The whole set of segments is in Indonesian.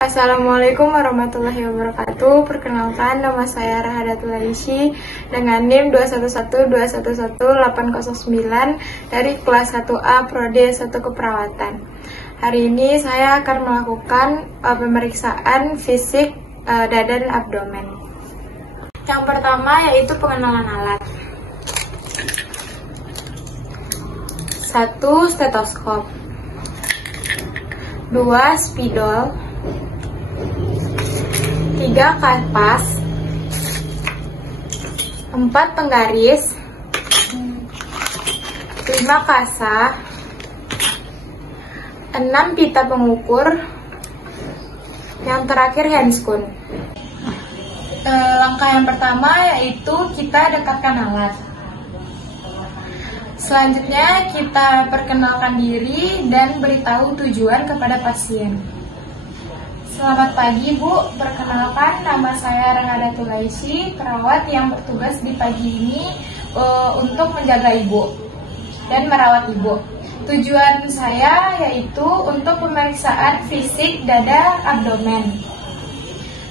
Assalamualaikum warahmatullahi wabarakatuh. Perkenalkan, nama saya Rahadatul Aishi dengan NIM 211211809 dari kelas 1A Prodi S1 Keperawatan. Hari ini saya akan melakukan pemeriksaan fisik dada dan abdomen. Yang pertama yaitu pengenalan alat. 1. Stetoskop. 2. Spidol. 3. Kanvas. 4. Penggaris. 5. kasa. 6. Pita pengukur. Yang terakhir handscoon. Langkah yang pertama yaitu kita dekatkan alat. Selanjutnya kita perkenalkan diri dan beritahu tujuan kepada pasien. Selamat pagi Bu, perkenalkan nama saya Rahadatul Aishi, perawat yang bertugas di pagi ini untuk menjaga Ibu dan merawat Ibu. Tujuan saya yaitu untuk pemeriksaan fisik dada abdomen.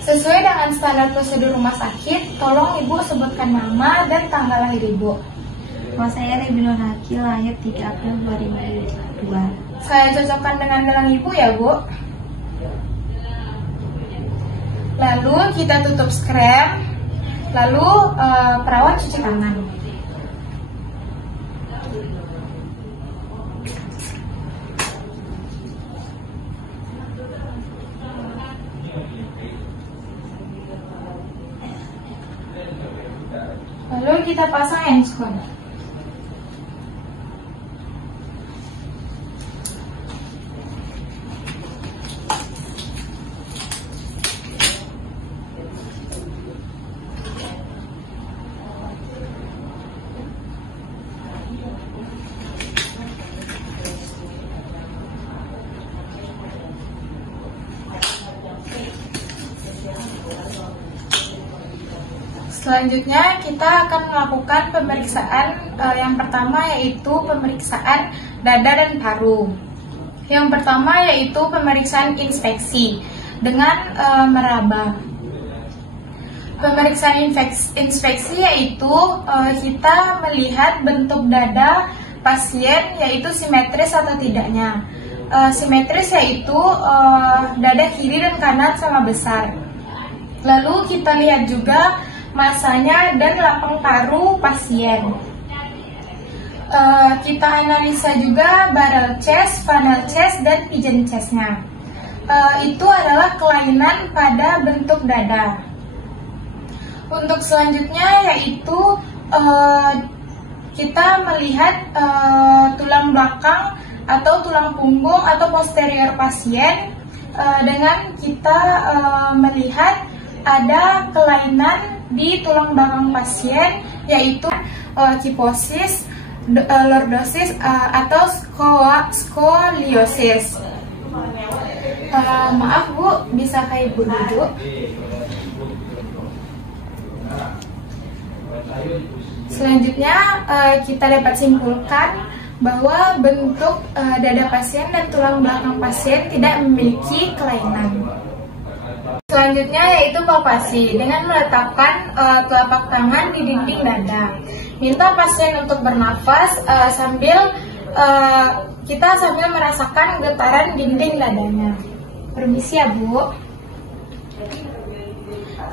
Sesuai dengan standar prosedur rumah sakit, tolong Ibu sebutkan nama dan tanggal lahir Ibu. Nama saya Rebino Haki, lahir 3 April 2002. Saya cocokkan dengan gelang Ibu ya Bu. Lalu kita tutup skrem, lalu perawat cuci tangan. Lalu kita pasang handscoon. Selanjutnya kita akan melakukan pemeriksaan yang pertama yaitu pemeriksaan dada dan paru. Yang pertama yaitu pemeriksaan inspeksi dengan meraba. Pemeriksaan inspeksi yaitu kita melihat bentuk dada pasien yaitu simetris atau tidaknya. Simetris yaitu dada kiri dan kanan sama besar. Lalu kita lihat juga masanya dan lapang paru pasien. Kita analisa juga barrel chest, funnel chest, dan pigeon chest-nya. Itu adalah kelainan pada bentuk dada. Untuk selanjutnya yaitu kita melihat tulang belakang atau tulang punggung atau posterior pasien dengan kita melihat ada kelainan di tulang belakang pasien yaitu kiposis, lordosis atau skoliosis. Maaf Bu, bisa kayak Ibu duduk? Selanjutnya kita dapat simpulkan bahwa bentuk dada pasien dan tulang belakang pasien tidak memiliki kelainan. Selanjutnya yaitu palpasi dengan meletakkan telapak tangan di dinding dada. Minta pasien untuk bernafas sambil merasakan getaran dinding dadanya. Permisi ya Bu.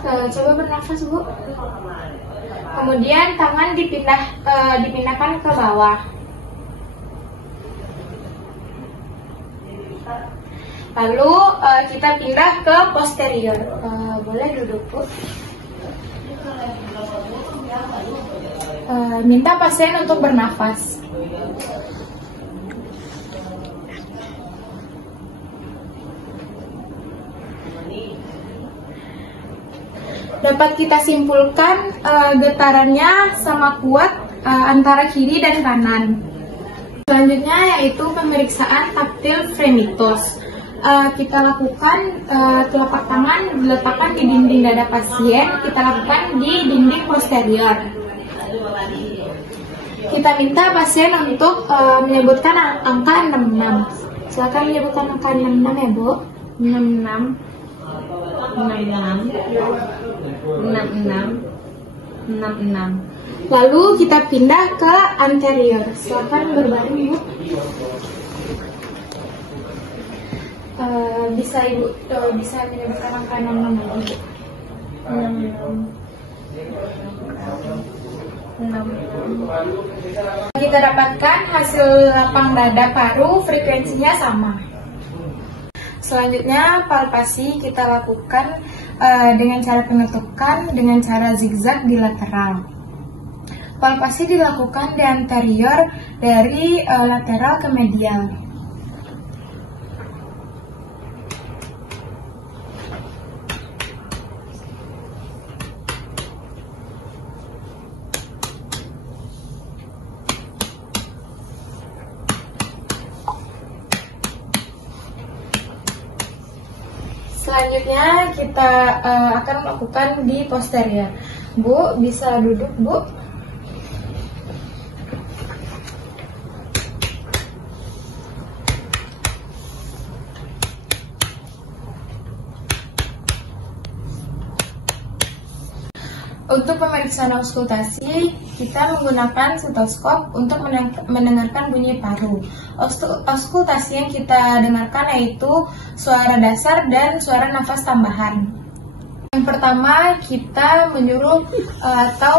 Coba bernafas Bu. Kemudian tangan dipindahkan ke bawah. Lalu kita pindah ke posterior. Boleh duduk Bu. Minta pasien untuk bernafas. Dapat kita simpulkan getarannya sama kuat antara kiri dan kanan. Selanjutnya yaitu pemeriksaan taktil fremitos. Kita lakukan telapak tangan diletakkan di dinding dada pasien, kita lakukan di dinding posterior. Kita minta pasien untuk menyebutkan angka 66. Silakan menyebutkan angka 66 ya Bu. 66. 66. Lalu kita pindah ke anterior. Silakan berbaring, Bu. Bisa Ibu bisa menyebutkan angka 66 lagi. 66. Kita dapatkan hasil lapang dada paru, frekuensinya sama. Selanjutnya palpasi kita lakukan dengan cara pengetukan dengan cara zigzag di lateral. Palpasi dilakukan di anterior dari lateral ke medial. Selanjutnya kita akan melakukan di posterior. Bu, bisa duduk, Bu. Untuk pemeriksaan auskultasi, kita menggunakan stetoskop untuk mendengarkan bunyi paru. Auskultasi yang kita dengarkan yaitu suara dasar dan suara nafas tambahan. Yang pertama, kita menyuruh atau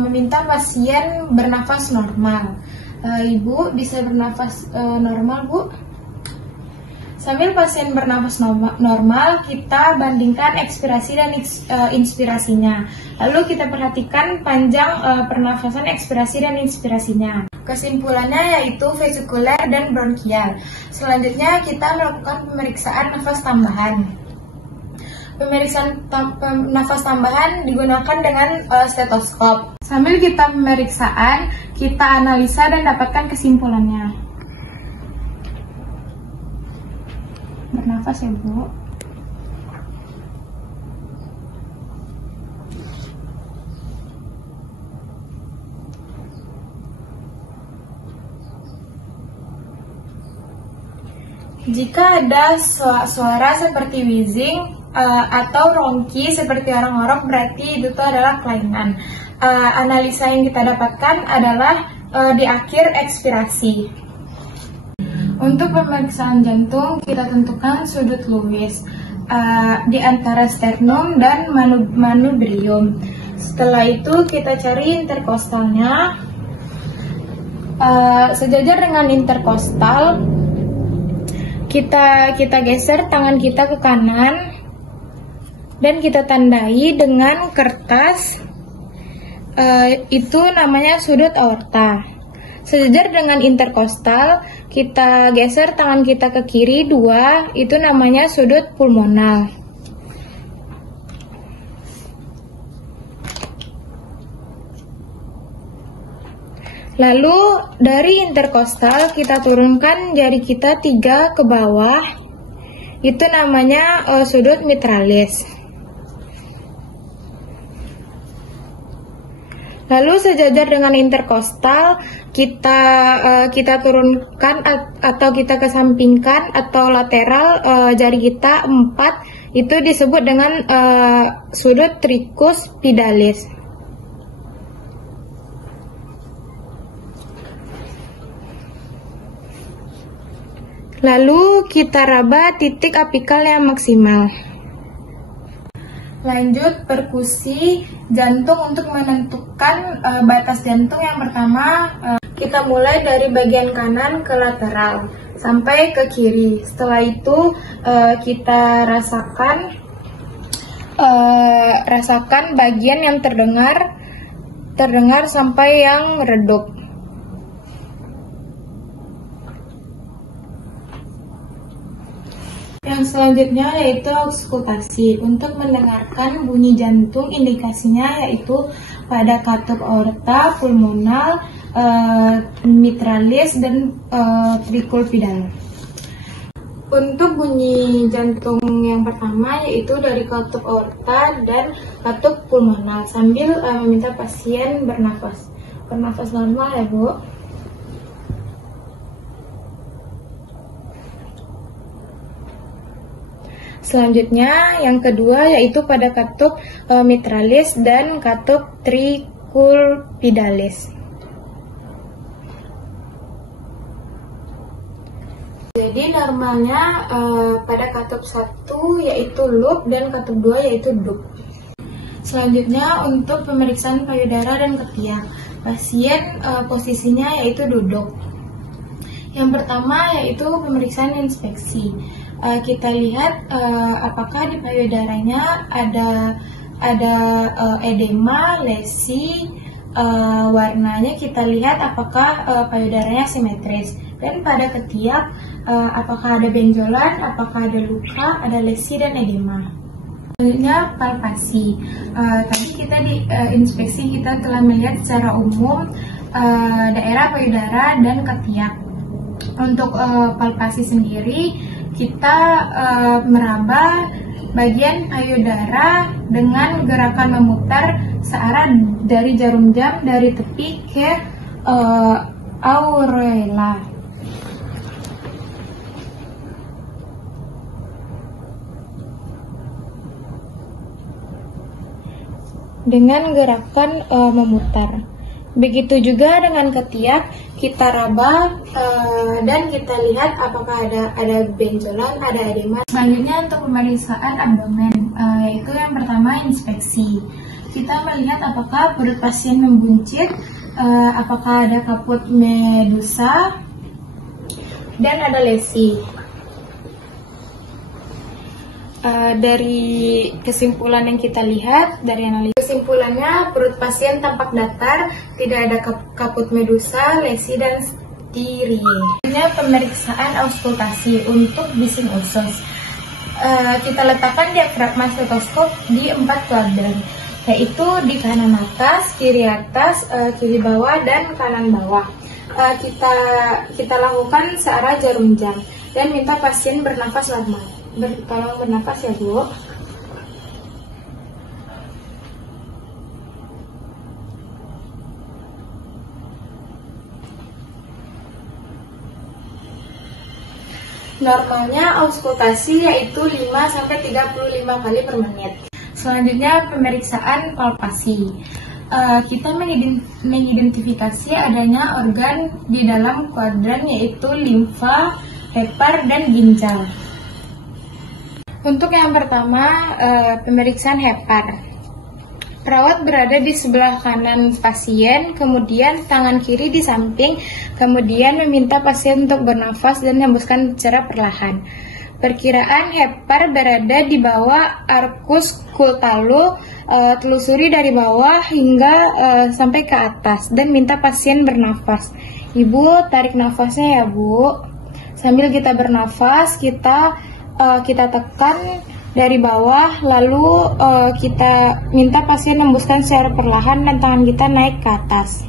meminta pasien bernafas normal. Ibu bisa bernafas normal, Bu. Sambil pasien bernafas normal, kita bandingkan ekspirasi dan inspirasinya. Lalu kita perhatikan panjang pernafasan ekspirasi dan inspirasinya. Kesimpulannya yaitu vesikuler dan bronkial. Selanjutnya kita melakukan pemeriksaan nafas tambahan. Pemeriksaan nafas tambahan digunakan dengan stetoskop. Sambil kita pemeriksaan, kita analisa dan dapatkan kesimpulannya. Bernafas ya, Bu. Jika ada suara seperti wheezing atau ronki seperti orang ngorok, berarti itu adalah kelainan. Analisa yang kita dapatkan adalah di akhir ekspirasi. Untuk pemeriksaan jantung, kita tentukan sudut Lewis di antara sternum dan manubrium. Setelah itu kita cari interkostalnya. Sejajar dengan interkostal, kita geser tangan kita ke kanan dan kita tandai dengan kertas. Itu namanya sudut aorta. Sejajar dengan interkostal, kita geser tangan kita ke kiri 2, itu namanya sudut pulmonal. Lalu dari interkostal kita turunkan jari kita 3 ke bawah, itu namanya sudut mitralis. Lalu sejajar dengan interkostal, kita turunkan atau kita kesampingkan atau lateral jari kita 4, itu disebut dengan sudut tricus pidalis. Lalu kita raba titik apikal yang maksimal. Lanjut perkusi jantung. Untuk menentukan batas jantung, yang pertama kita mulai dari bagian kanan ke lateral sampai ke kiri. Setelah itu kita rasakan bagian yang terdengar sampai yang redup. Yang selanjutnya yaitu auskultasi. Untuk mendengarkan bunyi jantung, indikasinya yaitu pada katup aorta, pulmonal, mitralis, dan tricuspidal. Untuk bunyi jantung yang pertama yaitu dari katup aorta dan katup pulmonal, sambil meminta pasien bernafas normal ya, Bu. Selanjutnya, yang kedua yaitu pada katup mitralis dan katup tricuspidalis. Jadi normalnya pada katup 1 yaitu loop dan katup 2 yaitu dup. Selanjutnya untuk pemeriksaan payudara dan ketiak, pasien posisinya yaitu duduk. Yang pertama yaitu pemeriksaan inspeksi. Kita lihat apakah di payudaranya ada edema, lesi, warnanya kita lihat apakah payudaranya simetris. Dan pada ketiak apakah ada benjolan, apakah ada luka, ada lesi dan edema. Selanjutnya palpasi. Tadi kita di inspeksi kita telah melihat secara umum daerah payudara dan ketiak. Untuk palpasi sendiri kita meraba bagian payudara dengan gerakan memutar searah dari jarum jam dari tepi ke aureola. Dengan gerakan memutar. Begitu juga dengan ketiak, kita raba dan kita lihat apakah ada benjolan, ada edema. Selanjutnya untuk pemeriksaan abdomen, yaitu yang pertama inspeksi. Kita melihat apakah perut pasien membuncit, apakah ada kaput medusa, dan ada lesi. Dari kesimpulan yang kita lihat dari analisis, kesimpulannya perut pasien tampak datar, tidak ada kaput medusa, lesi dan striae. Selanjutnya pemeriksaan auskultasi untuk bising usus. Kita letakkan diafragma stetoskop di 4 kuadran, yaitu di kanan atas, kiri bawah dan kanan bawah. Kita lakukan searah jarum jam dan minta pasien bernafas lama. Tolong bernafas ya Bu. Normalnya auskultasi yaitu 5-35 kali per menit. Selanjutnya pemeriksaan palpasi. Kita mengidentifikasi adanya organ di dalam kuadran yaitu limfa, hepar, dan ginjal. Untuk yang pertama, pemeriksaan hepar. Perawat berada di sebelah kanan pasien, kemudian tangan kiri di samping, kemudian meminta pasien untuk bernafas dan hembuskan secara perlahan. Perkiraan hepar berada di bawah arcus coetalus, telusuri dari bawah hingga sampai ke atas, dan minta pasien bernafas. Ibu tarik nafasnya ya Bu. Sambil kita bernafas, kita tekan dari bawah, lalu kita minta pasien hembuskan secara perlahan dan tangan kita naik ke atas.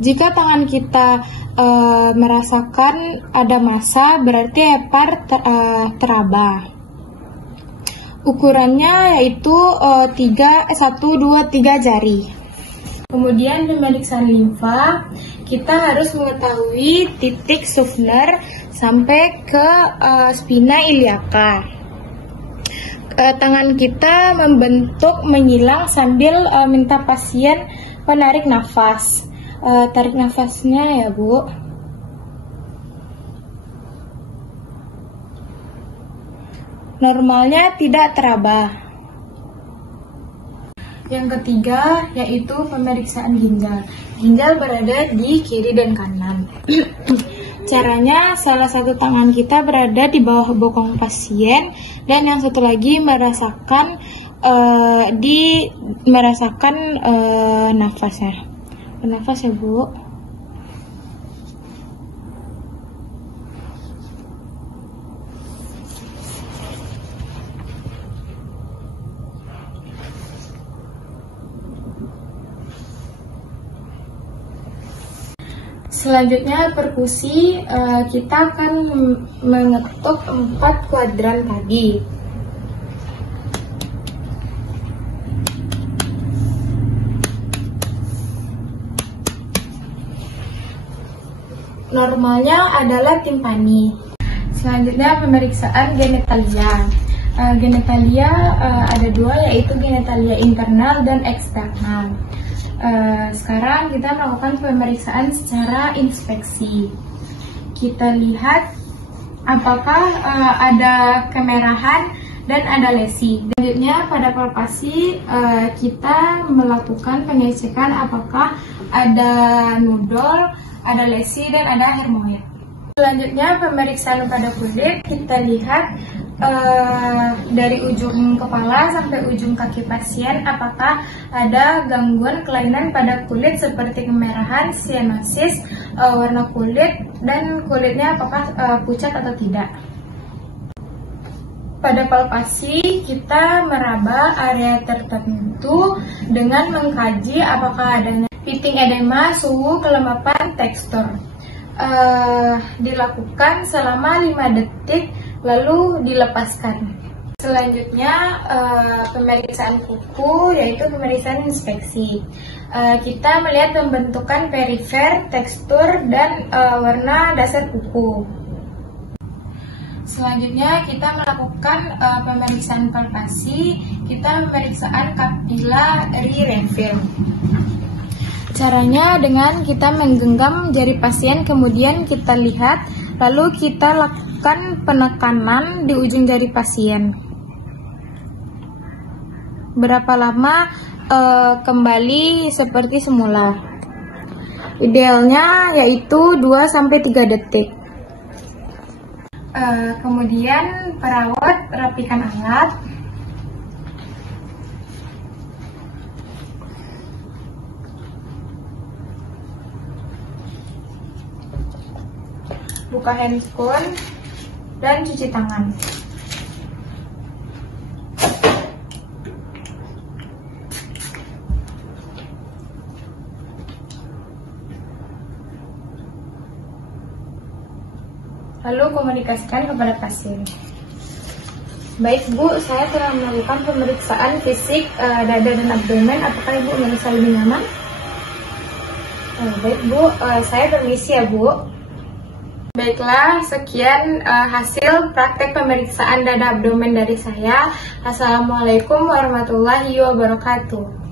Jika tangan kita merasakan ada massa, berarti hepar teraba. Ukurannya yaitu 1, 2, 3 jari. Kemudian pemeriksaan limfa, kita harus mengetahui titik Suffner sampai ke spina iliaca. Tangan kita membentuk menyilang sambil minta pasien menarik nafas. Tarik nafasnya ya Bu. Normalnya tidak teraba. Yang ketiga yaitu pemeriksaan ginjal. Ginjal berada di kiri dan kanan. Caranya, salah satu tangan kita berada di bawah bokong pasien dan yang satu lagi merasakan nafasnya. Bernafas ya Bu. Selanjutnya perkusi, kita akan mengetuk 4 kuadran tadi. Normalnya adalah timpani. Selanjutnya pemeriksaan genitalia. Genitalia ada dua, yaitu genitalia internal dan eksternal. Sekarang kita melakukan pemeriksaan secara inspeksi. Kita lihat apakah ada kemerahan dan ada lesi. Selanjutnya pada palpasi kita melakukan pengecekan apakah ada nudul, ada lesi dan ada hermoid. Selanjutnya pemeriksaan pada kulit, kita lihat dari ujung kepala sampai ujung kaki pasien apakah ada gangguan kelainan pada kulit seperti kemerahan, sianosis, warna kulit, dan kulitnya apakah pucat atau tidak. Pada palpasi kita meraba area tertentu dengan mengkaji apakah adanya piting edema, suhu, kelembapan, tekstur. Dilakukan selama 5 detik lalu dilepaskan. Selanjutnya pemeriksaan kuku, yaitu pemeriksaan inspeksi. Kita melihat pembentukan perifer, tekstur, dan warna dasar kuku. Selanjutnya kita melakukan pemeriksaan palpasi. Kita pemeriksaan capillary reveal. Caranya dengan kita menggenggam jari pasien, kemudian kita lihat, lalu kita lakukan penekanan di ujung jari pasien. Berapa lama kembali seperti semula. Idealnya yaitu 2-3 detik. Kemudian perawat rapikan alat. Buka handphone dan cuci tangan. Lalu komunikasikan kepada pasien. Baik Bu, saya telah melakukan pemeriksaan fisik dada dan abdomen. Apakah Ibu merasa lebih nyaman? Baik Bu, saya permisi ya Bu. Baiklah, sekian hasil praktek pemeriksaan dada abdomen dari saya. Assalamualaikum warahmatullahi wabarakatuh.